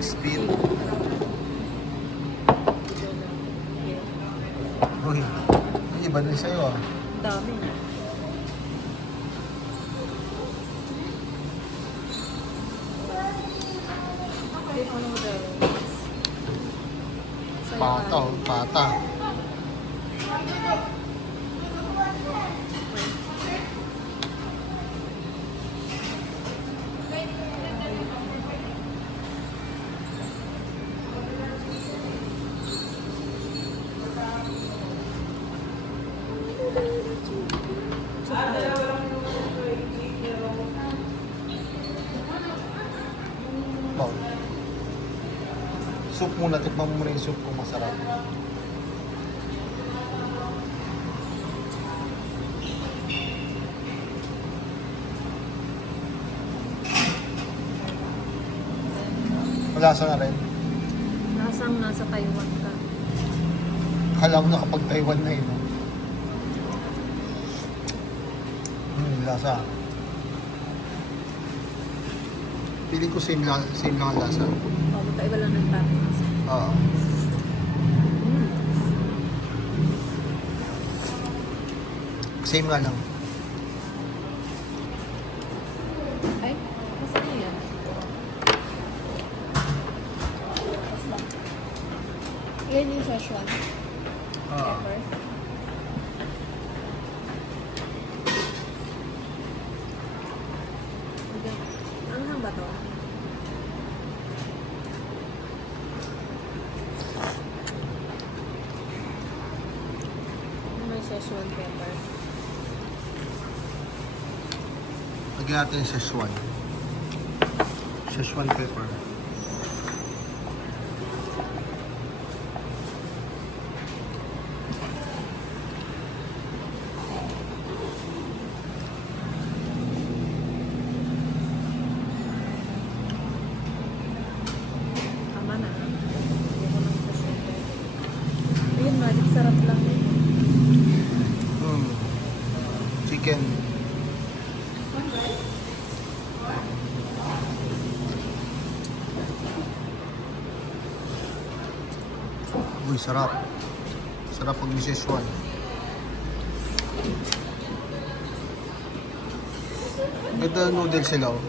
Speed. Uy, iba din sa'yo ah. Dami. Pata oh, pata. Oh. Soup muna, tikman mo muna yung soup kung masarap. Malasa na rin. Nasang nasa Taiwan ka. Kala ko nakapag-Taiwan na yun. Lasa. Feeling ko same lang ang lasa. Oh, magkaiba lang ng toppings. Oo. Same nga lang. Ay, masarap yan. Yan yung Szechuan pepper. Anghang ba to? May Szechuan pepper. Lagyan natin yung Szechuan. Szechuan pepper. Tama na. Hindi ko lang Szechuan pepper. Ayun, malik sarap lang yun. Chicken. Uy, sarap. Sarap pag may Szechuan. Ganda noodles sila oh.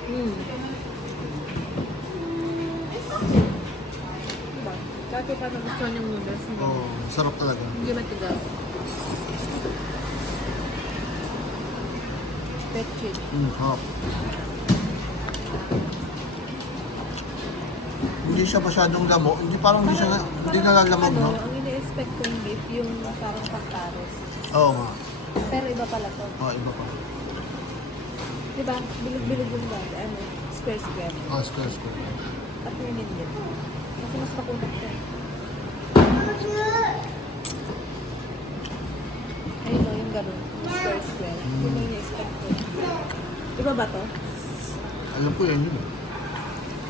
Diba? Dati pa nagustuhan yung noodles. Oh, sarap talaga. Hindi matigas. Petchin. Sarap. Hindi siya masyadong lamo. Hindi parang hindi nalalamog, Ano, no? ang ini-expect kong beef, yung parang pangkaros. Oo nga. Pero iba pala to. Oo, iba pa. Diba? Bilog-bilog yung bag. Ano? Square-square. Oh, square. At may nindit. Kasi mas pakunat ka. Ayun o, yung gano'n. Square-square. Yun yung ini-expect ko. Iba ba to? Alam ko yan yun.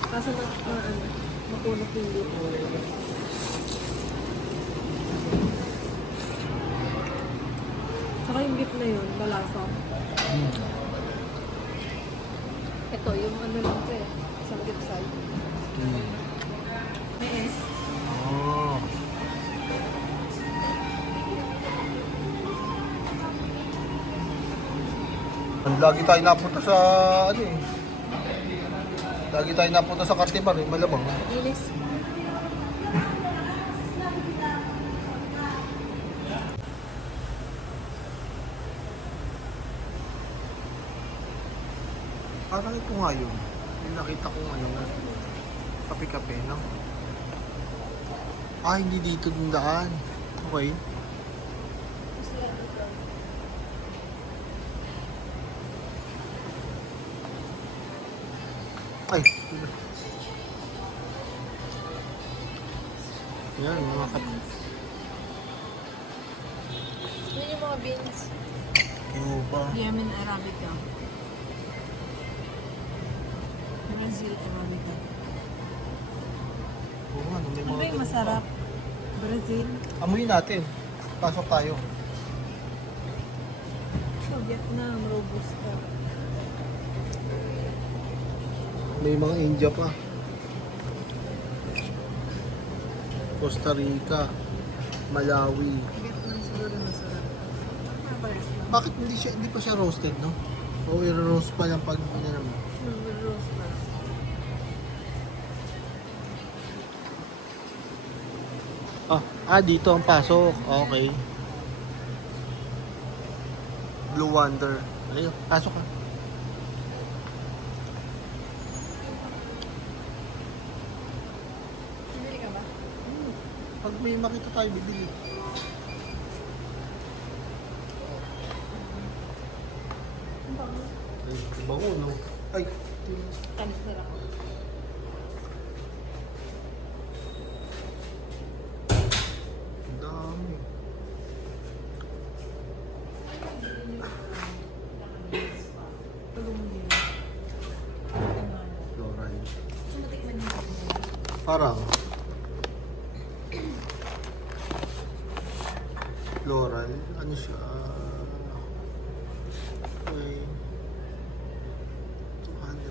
Kaso makunat yung dito. Saka yung beef na yun, malasa. Ito, yung ano lang ito eh. Isang beef side. May S. Oh. Lagi tayo napunta sa ano eh. Lagi tayo napunta sa Cartibar eh, malamang. Ilis. Parang ito nga yun. Yung nakita kong ano nga. Kape-kape, no? Ah, hindi dito yung daan. Okay. Ay. Yan, mga kape. Yun yung mga beans. Cuba. Yemen Arabica. Brazil Arabica. Oo nga, may Ano mga ba yung ganun masarap? pa. Brazil. Amuyin natin. Pasok tayo. Oh, Vietnam, Robusta. May mga India pa. Costa Rica, Malawi. Get lang siguro masarap. Papares lang. Bakit hindi pa siya roasted, no? O i-roast pa lang pag ano mo. Roast pa. Dito ang pasok. Okay. Blue Wonder. Ayun, pasok ka. Bibili ka ba? Pag may makita tayo, bibili. Ay, bango, no? Ay, Tanis na lang. ang dami. Tulong din. Floral. So, matikman niyo ako nila. Parang floral. Ano siya? Okay. 200.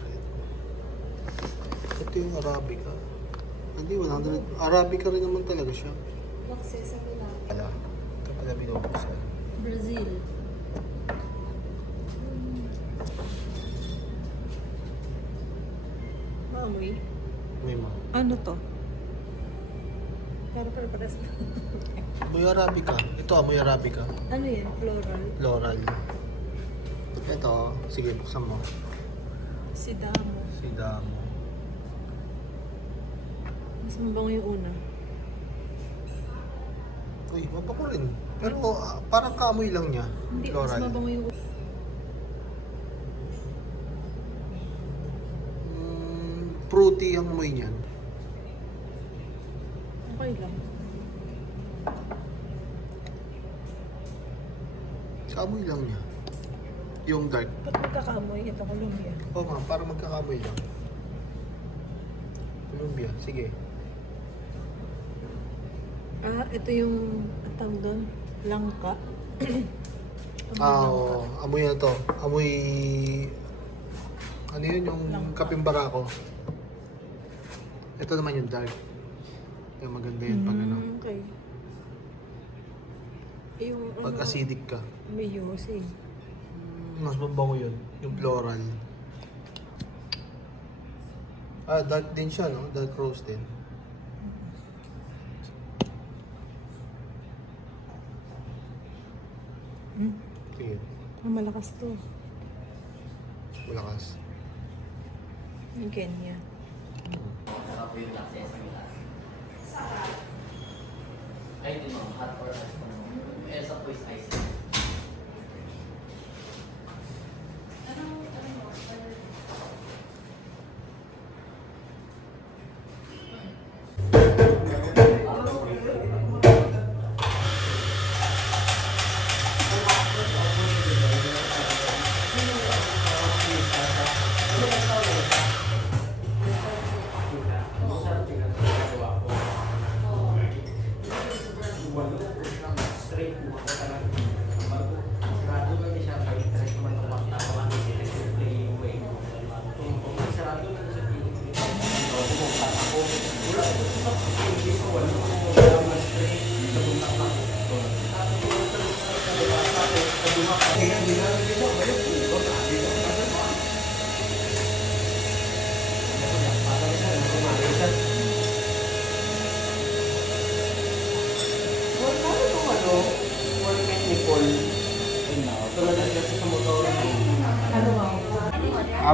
Ito yung Arabica. Hindi, 100. Arabica rin naman talaga siya. Bakse sa nila. Wala. Ito pala binubuksan. Brazil. Maamoy. May ma. Ano to? Pero pares na. Amoy Arabica. Ito, amoy Arabica. Ano yan? Floral? Floral. Ito, sige, buksan mo. Si Damo. Si Damo. Mas mabango yung una. Uy, mabango rin. Pero parang kaamoy lang niya. Hindi, mas Floral. mabango yung una. Fruity ang amoy niyan. Okay lang. Kaamoy lang niya. Yung dark. Ba't magkakamoy? Ito, Columbia. Oo nga, parang magkakamoy lang. Columbia, sige. Ito yung atang doon. Langka. Oo. Amoy na to. Amoy... Ano yun? Yung Langka. kapimbara ko. Ito naman yung dark. Ito maganda yun pag ano. Okay. Yung Pag acidic ka. may yosi. Mas mabango yun. Yung floral. Dark din siya, no? Dark rose din. Sige. Malakas to. Malakas. Yung Kenya. Ay, di mo, hot or ice mo. Elsa po is ice.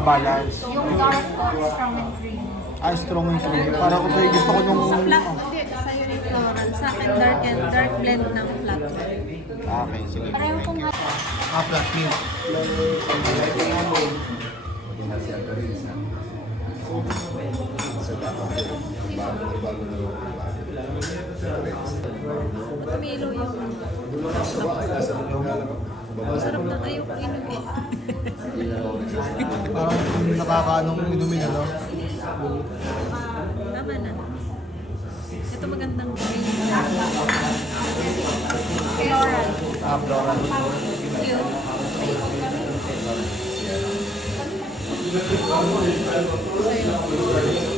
Balance. Yung dark strong and cream. Strong and cream. Para ko tayo gusto ko nung... Flat, hindi. Sa'yo yung floral. Sa akin, dark blend ng flat. Okay, sige. Pareho kong hot. Flat milk. Pamilo yung... Masarap na kayo inumin. Parang nakakaanong inumin, ano? Tama na. Ito magandang green. Floral. Floral. Cute. Sa'yo.